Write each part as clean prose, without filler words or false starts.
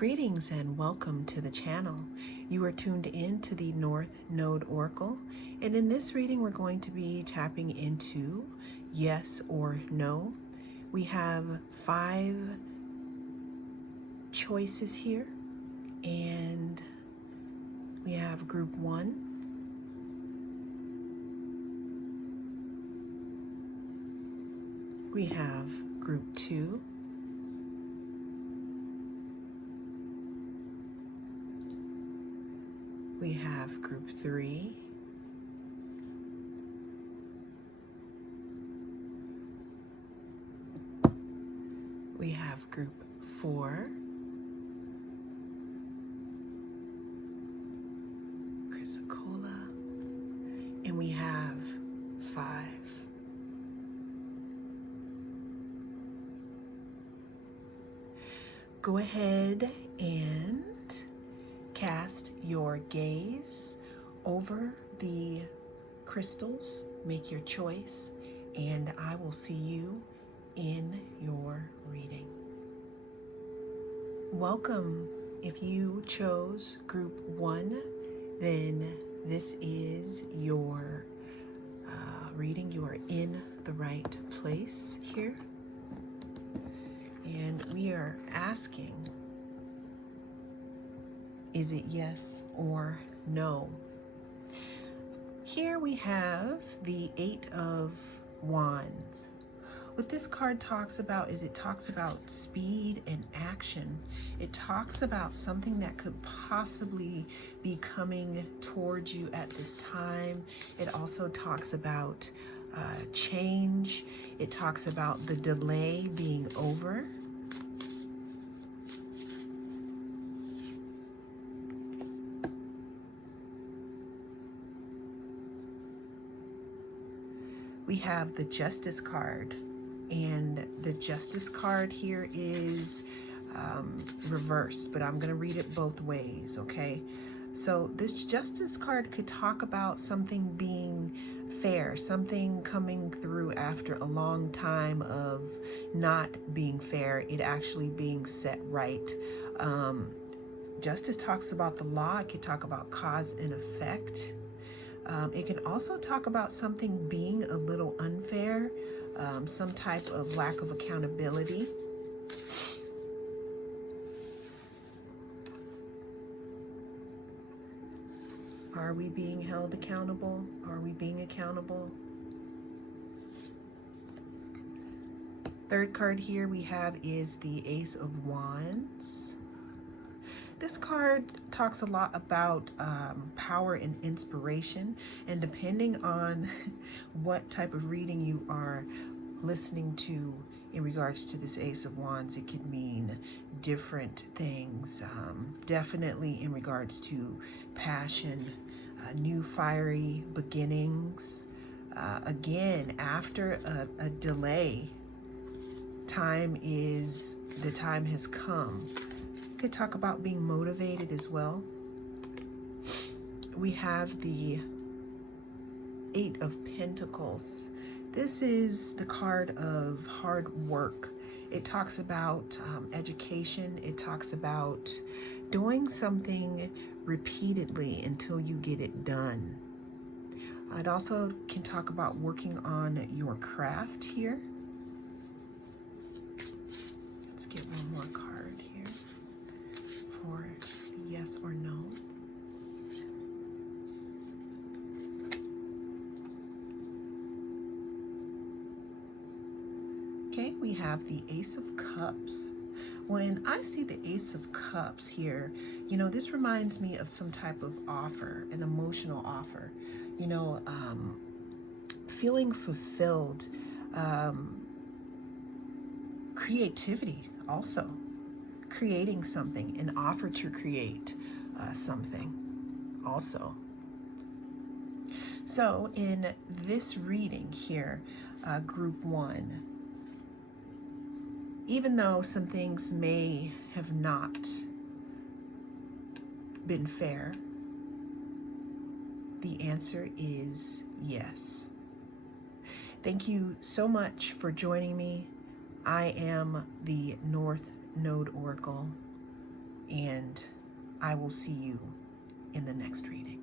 Greetings and welcome to the channel. You are tuned in to the North Node Oracle, and in this reading we're going to be tapping into yes or no. We have 5 choices here, and we have group 1, we have group 2, we have group 3, we have group 4, Chrysocolla, and we have 5. Go ahead and cast your gaze over the crystals, make your choice, and I will see you in your reading. Welcome. If you chose group 1, then this is your reading. You are in the right place here. And we are asking, is it yes or no? Here we have the 8 of Wands. What this card talks about is it talks about speed and action. It talks about something that could possibly be coming towards you at this time. It also talks about change. It talks about the delay being over. We have the Justice card, and the Justice card here is reversed, but I'm going to read it both ways, okay? So this Justice card could talk about something being fair, something coming through after a long time of not being fair, it actually being set right. Justice talks about the law. It could talk about cause and effect. It can also talk about something being a little unfair, some type of lack of accountability. Are we being held accountable? Are we being accountable? Third card here we have is the Ace of Wands. This card talks a lot about power and inspiration, and depending on what type of reading you are listening to in regards to this Ace of Wands, it could mean different things. Definitely in regards to passion, new fiery beginnings. Again, after a delay, the time has come. Could talk about being motivated as well. We have the 8 of Pentacles. This is the card of hard work. It talks about education. It talks about doing something repeatedly until you get it done. It also can talk about working on your craft here. Let's get one more card here for yes or no. Okay, we have the Ace of Cups. When I see the Ace of Cups here, you know, this reminds me of some type of offer, an emotional offer, you know, feeling fulfilled, creativity also. Creating something, an offer to create something also. So in this reading here, group 1, even though some things may have not been fair, the answer is yes. Thank you so much for joining me. I am the North Node Oracle, and I will see you in the next reading.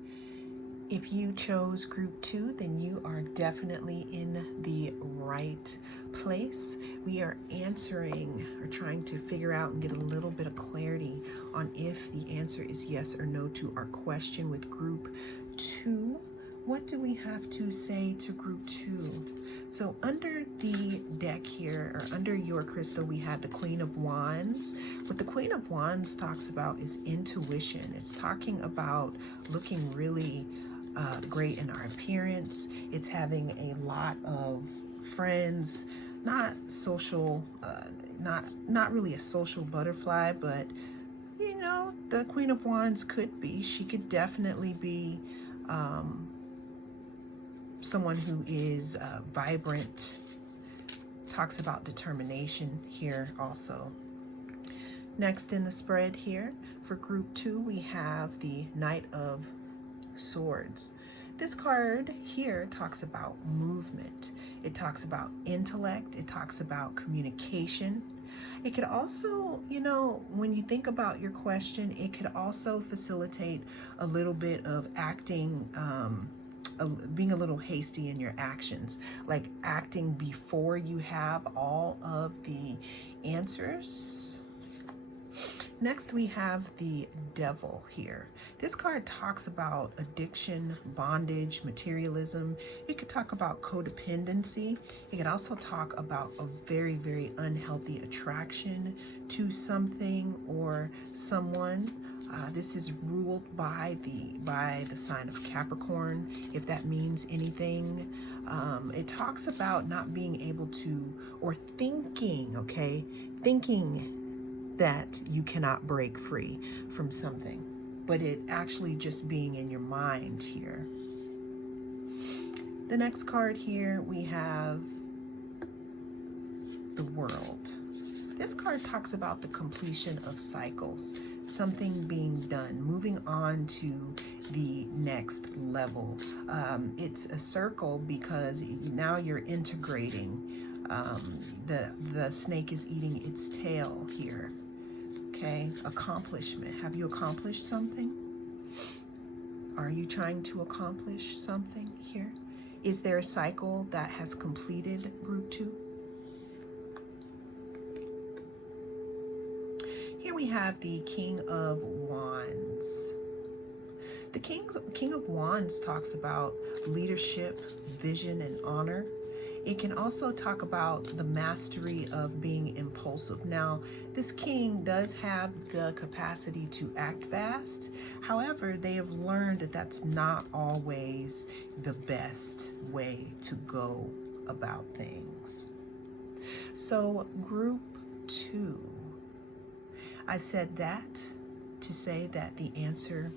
If you chose group 2, then you are definitely in the right place. We are answering or trying to figure out and get a little bit of clarity on if the answer is yes or no to our question with group 2. What do we have to say to group 2? So under the deck here, or under your crystal, we had the Queen of Wands. What the Queen of Wands talks about is intuition. It's talking about looking really great in our appearance. It's having a lot of friends, not social, not really a social butterfly, but you know, the Queen of Wands could be. She could definitely be someone who is vibrant. Talks about determination here also. Next in the spread here for group 2, we have the Knight of Swords. This card here talks about movement. It talks about intellect. It talks about communication. It could also, you know, when you think about your question, it could also facilitate a little bit of acting, being a little hasty in your actions, like acting before you have all of the answers. Next, we have the Devil here. This card talks about addiction, bondage, materialism. It could talk about codependency. It could also talk about a very, very unhealthy attraction to something or someone. This is ruled by the sign of Capricorn, if that means anything. It talks about not being able to, or thinking, okay, thinking that you cannot break free from something, but it actually just being in your mind here. The next card here, we have the World. This card talks about the completion of cycles, something being done, moving on to the next level. It's a circle because now you're integrating. The snake is eating its tail here. Okay, accomplishment. Have you accomplished something? Are you trying to accomplish something here? Is there a cycle that has completed group 2? Here we have the King of Wands. The King of Wands talks about leadership, vision, and honor. It can also talk about the mastery of being impulsive. Now, this king does have the capacity to act fast. However, they have learned that that's not always the best way to go about things. So, group 2. I said that to say that the answer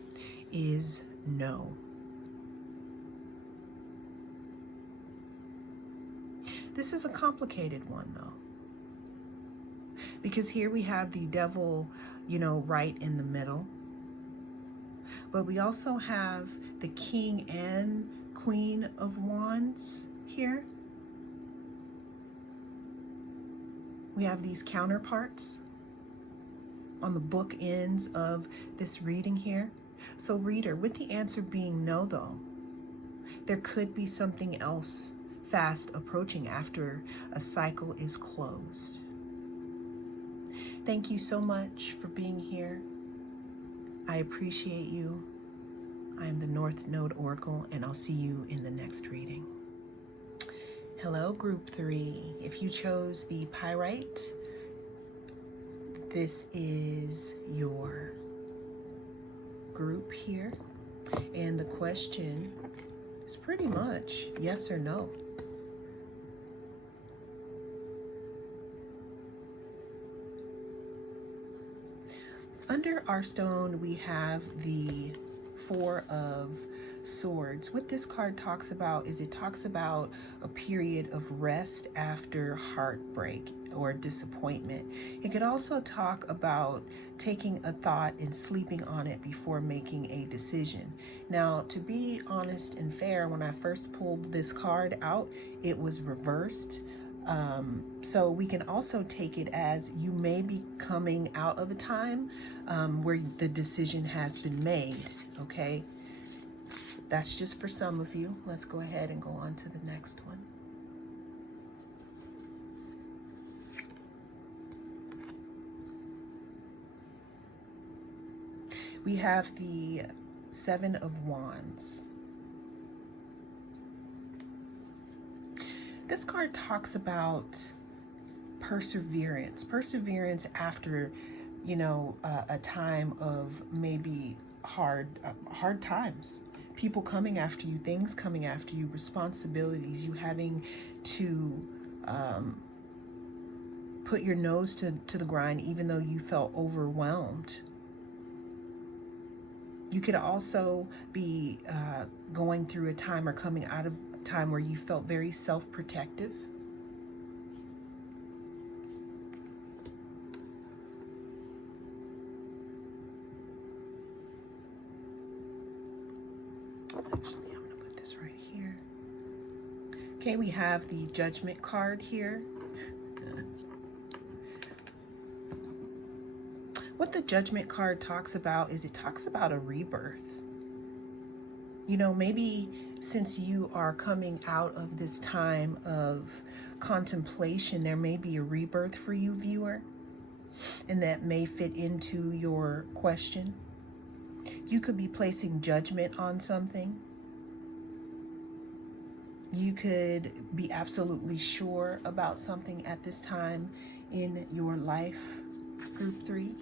is no. This is a complicated one, though, because here we have the Devil, you know, right in the middle, but we also have the King and Queen of Wands here. We have these counterparts on the book ends of this reading here. So reader, with the answer being no, though, there could be something else fast approaching after a cycle is closed. Thank you so much for being here. I appreciate you. I am the North Node Oracle, and I'll see you in the next reading. Hello, group 3. If you chose the Pyrite, this is your group here. And the question is pretty much yes or no. Under our stone, we have the Four of Swords. What this card talks about is it talks about a period of rest after heartbreak or disappointment. It could also talk about taking a thought and sleeping on it before making a decision. Now, to be honest and fair, when I first pulled this card out, it was reversed. So we can also take it as you may be coming out of a time where the decision has been made, okay? That's just for some of you. Let's go ahead and go on to the next one. We have the Seven of Wands. This card talks about perseverance after, a time of maybe hard times. People coming after you, things coming after you, responsibilities, you having to put your nose to the grind even though you felt overwhelmed. You could also be going through a time or coming out of a time where you felt very self-protective. Actually, I'm going to put this right here. Okay, we have the Judgment card here. What the Judgment card talks about is it talks about a rebirth. Maybe since you are coming out of this time of contemplation, there may be a rebirth for you, viewer, and that may fit into your question. You could be placing judgment on something. You could be absolutely sure about something at this time in your life, group 3.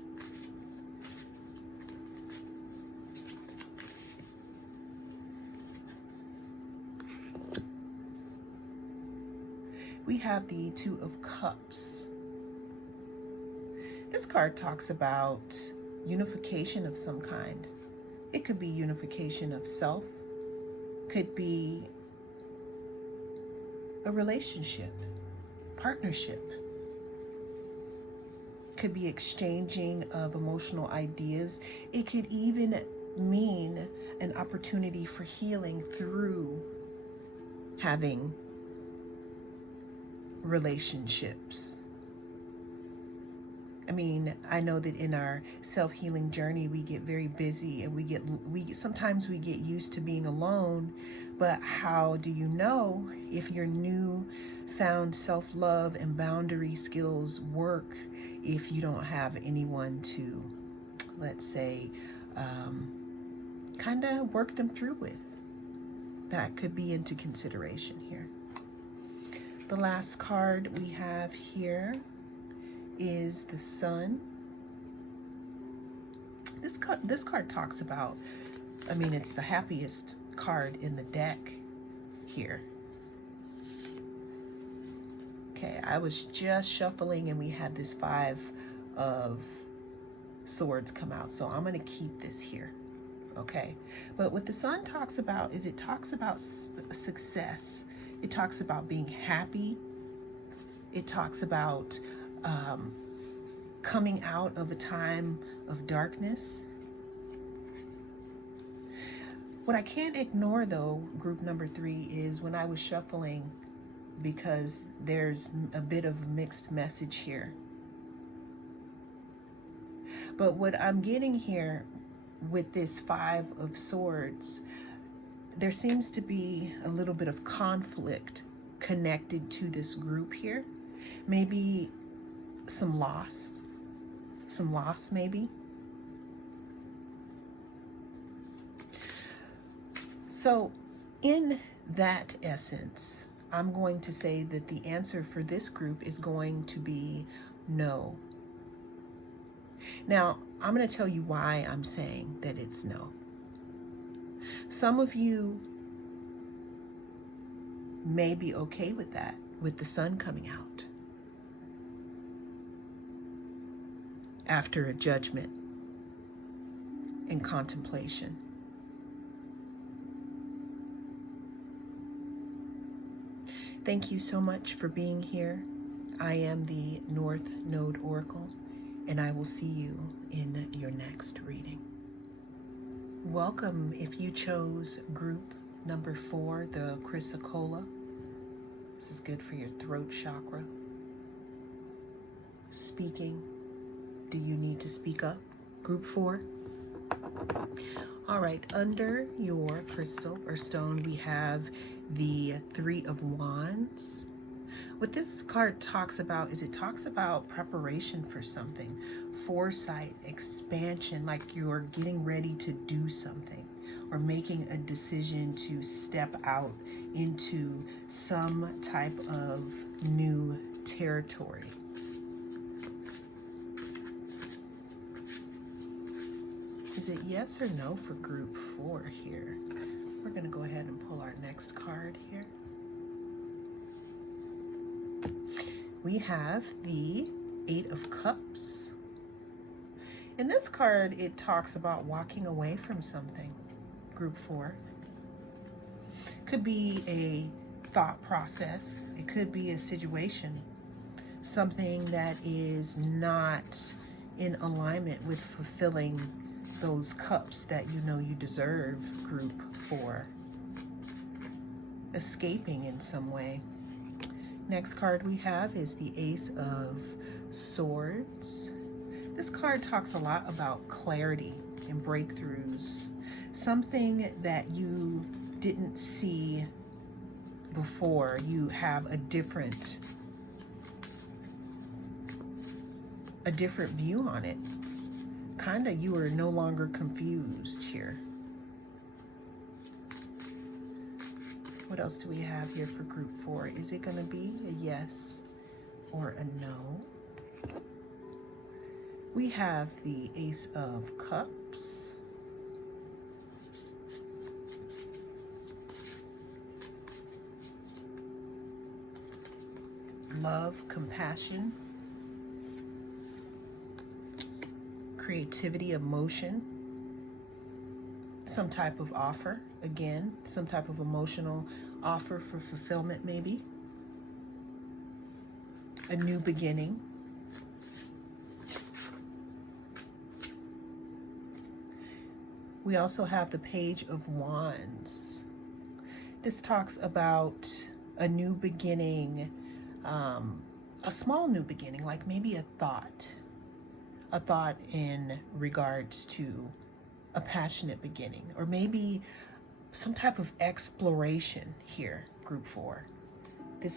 We have the Two of Cups. This card talks about unification of some kind. It could be unification of self, could be a relationship, partnership, could be exchanging of emotional ideas. It could even mean an opportunity for healing through having relationships. I know that in our self-healing journey, we get very busy and sometimes we get used to being alone, but how do you know if your new found self-love and boundary skills work if you don't have anyone to, let's say, kind of work them through with? That could be into consideration here. The last card we have here is the Sun. This card talks about, it's the happiest card in the deck here. Okay, I was just shuffling and we had this 5 of Swords come out, so I'm going to keep this here. Okay, but what the Sun talks about is it talks about success. It talks about being happy. It talks about coming out of a time of darkness. What I can't ignore, though, group number 3, is when I was shuffling, because there's a bit of a mixed message here. But what I'm getting here with this 5 of Swords, there seems to be a little bit of conflict connected to this group here. Maybe some loss maybe. So in that essence, I'm going to say that the answer for this group is going to be no. Now, I'm going to tell you why I'm saying that it's no. Some of you may be okay with that, with the Sun coming out after a judgment and contemplation. Thank you so much for being here. I am the North Node Oracle, and I will see you in your next reading. Welcome if you chose group number 4, the Chrysocolla. This is good for your throat chakra. Speaking. Do you need to speak up? Group 4. All right, under your crystal or stone, we have the 3 of Wands. What this card talks about is it talks about preparation for something, foresight, expansion, like you're getting ready to do something or making a decision to step out into some type of new territory. Is it yes or no for group 4 here? We're going to go ahead and pull our next card here. We have the 8 of Cups. In this card, it talks about walking away from something, group 4. Could be a thought process. It could be a situation, something that is not in alignment with fulfilling those cups that you know you deserve, group 4. Escaping in some way. Next card we have is the Ace of Swords. This card talks a lot about clarity and breakthroughs. Something that you didn't see before. You have a different view on it. Kinda, you are no longer confused here. What else do we have here for group 4? Is it going to be a yes or a no? We have the Ace of Cups. Love, compassion, creativity, emotion, some type of offer, again, some type of emotional offer for fulfillment maybe, a new beginning. We also have the Page of Wands. This talks about a new beginning, a small new beginning, like maybe a thought in regards to a passionate beginning, or maybe some type of exploration here, group 4. The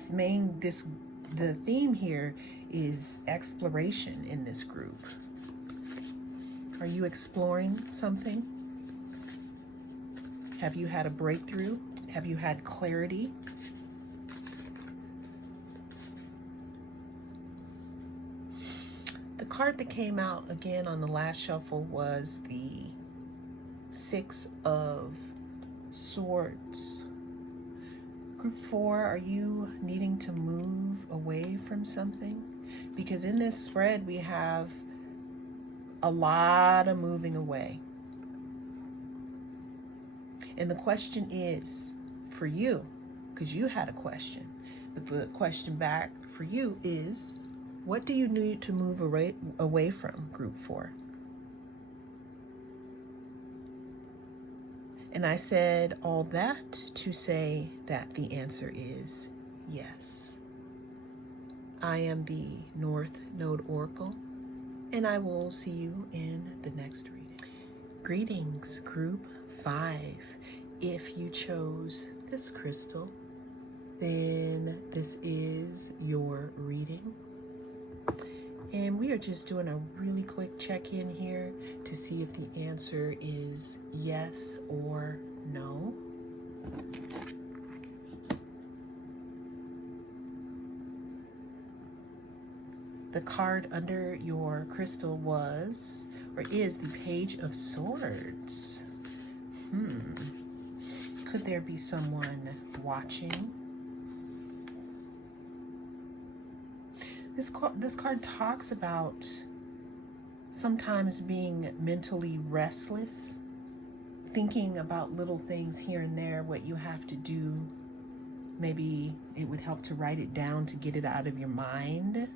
theme here is exploration in this group. Are you exploring something? Have you had a breakthrough? Have you had clarity? The card that came out again on the last shuffle was the 6 of Swords. Group 4, are you needing to move away from something? Because in this spread, we have a lot of moving away. And the question is for you, because you had a question, but the question back for you is, what do you need to move away from, group 4? And I said all that to say that the answer is yes. I am the North Node Oracle, and I will see you in the next reading. Greetings, group 5. If you chose this crystal, then this is your reading. And we are just doing a really quick check-in here to see if the answer is yes or no. The card under your crystal was, or is, the Page of Swords. Could there be someone watching? This card talks about sometimes being mentally restless, thinking about little things here and there, what you have to do. Maybe it would help to write it down to get it out of your mind.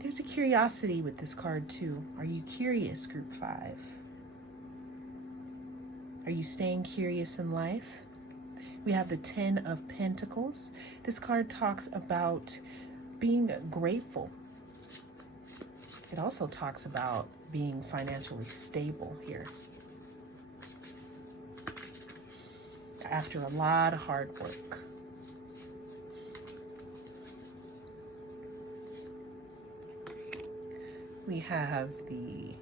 There's a curiosity with this card too. Are you curious, group 5? Are you staying curious in life? We have the Ten of Pentacles. This card talks about being grateful. It also talks about being financially stable here after a lot of hard work. We have the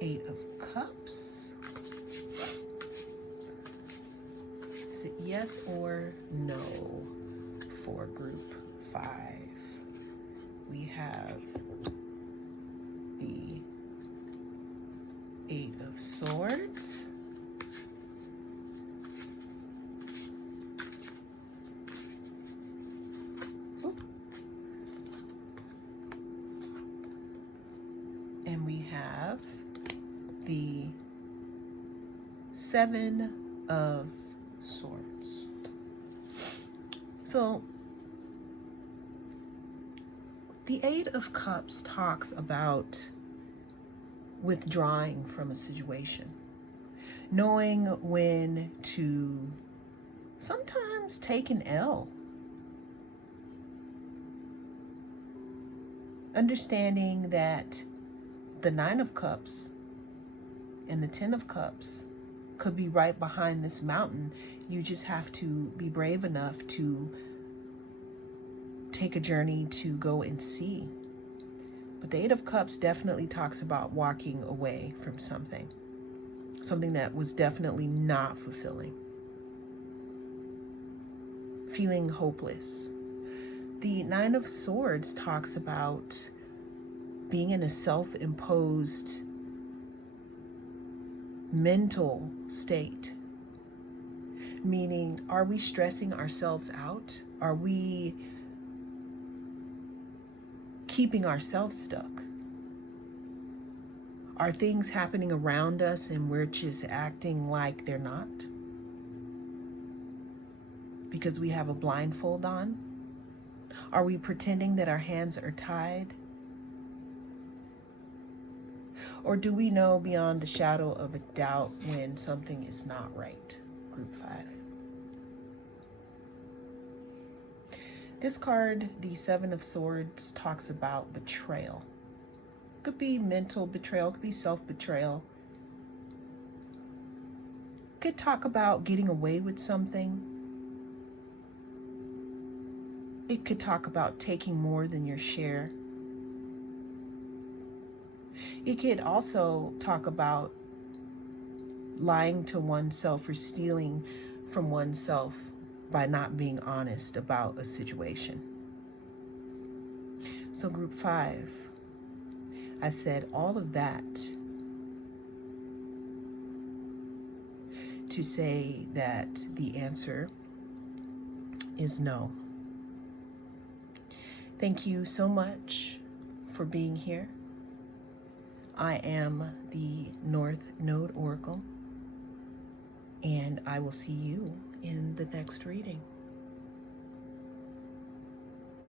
Eight of Cups. Is it yes or no for group 5? We have the Eight of Swords. And we have the Seven of Swords. So the Eight of Cups talks about withdrawing from a situation, knowing when to sometimes take an L, understanding that the Nine of Cups and the Ten of Cups could be right behind this mountain. You just have to be brave enough to take a journey to go and see. But the Eight of Cups definitely talks about walking away from something that was definitely not fulfilling. Feeling hopeless. The Nine of Swords talks about being in a self-imposed mental state. Meaning, are we stressing ourselves out? Are we keeping ourselves stuck? Are things happening around us and we're just acting like they're not? Because we have a blindfold on? Are we pretending that our hands are tied? Or do we know beyond a shadow of a doubt when something is not right? Group 5. This card, the Seven of Swords, talks about betrayal. Could be mental betrayal, could be self-betrayal. Could talk about getting away with something. It could talk about taking more than your share. It could also talk about lying to oneself or stealing from oneself by not being honest about a situation. So group 5, I said all of that to say that the answer is no. Thank you so much for being here. I am the North Node Oracle, and I will see you in the next reading.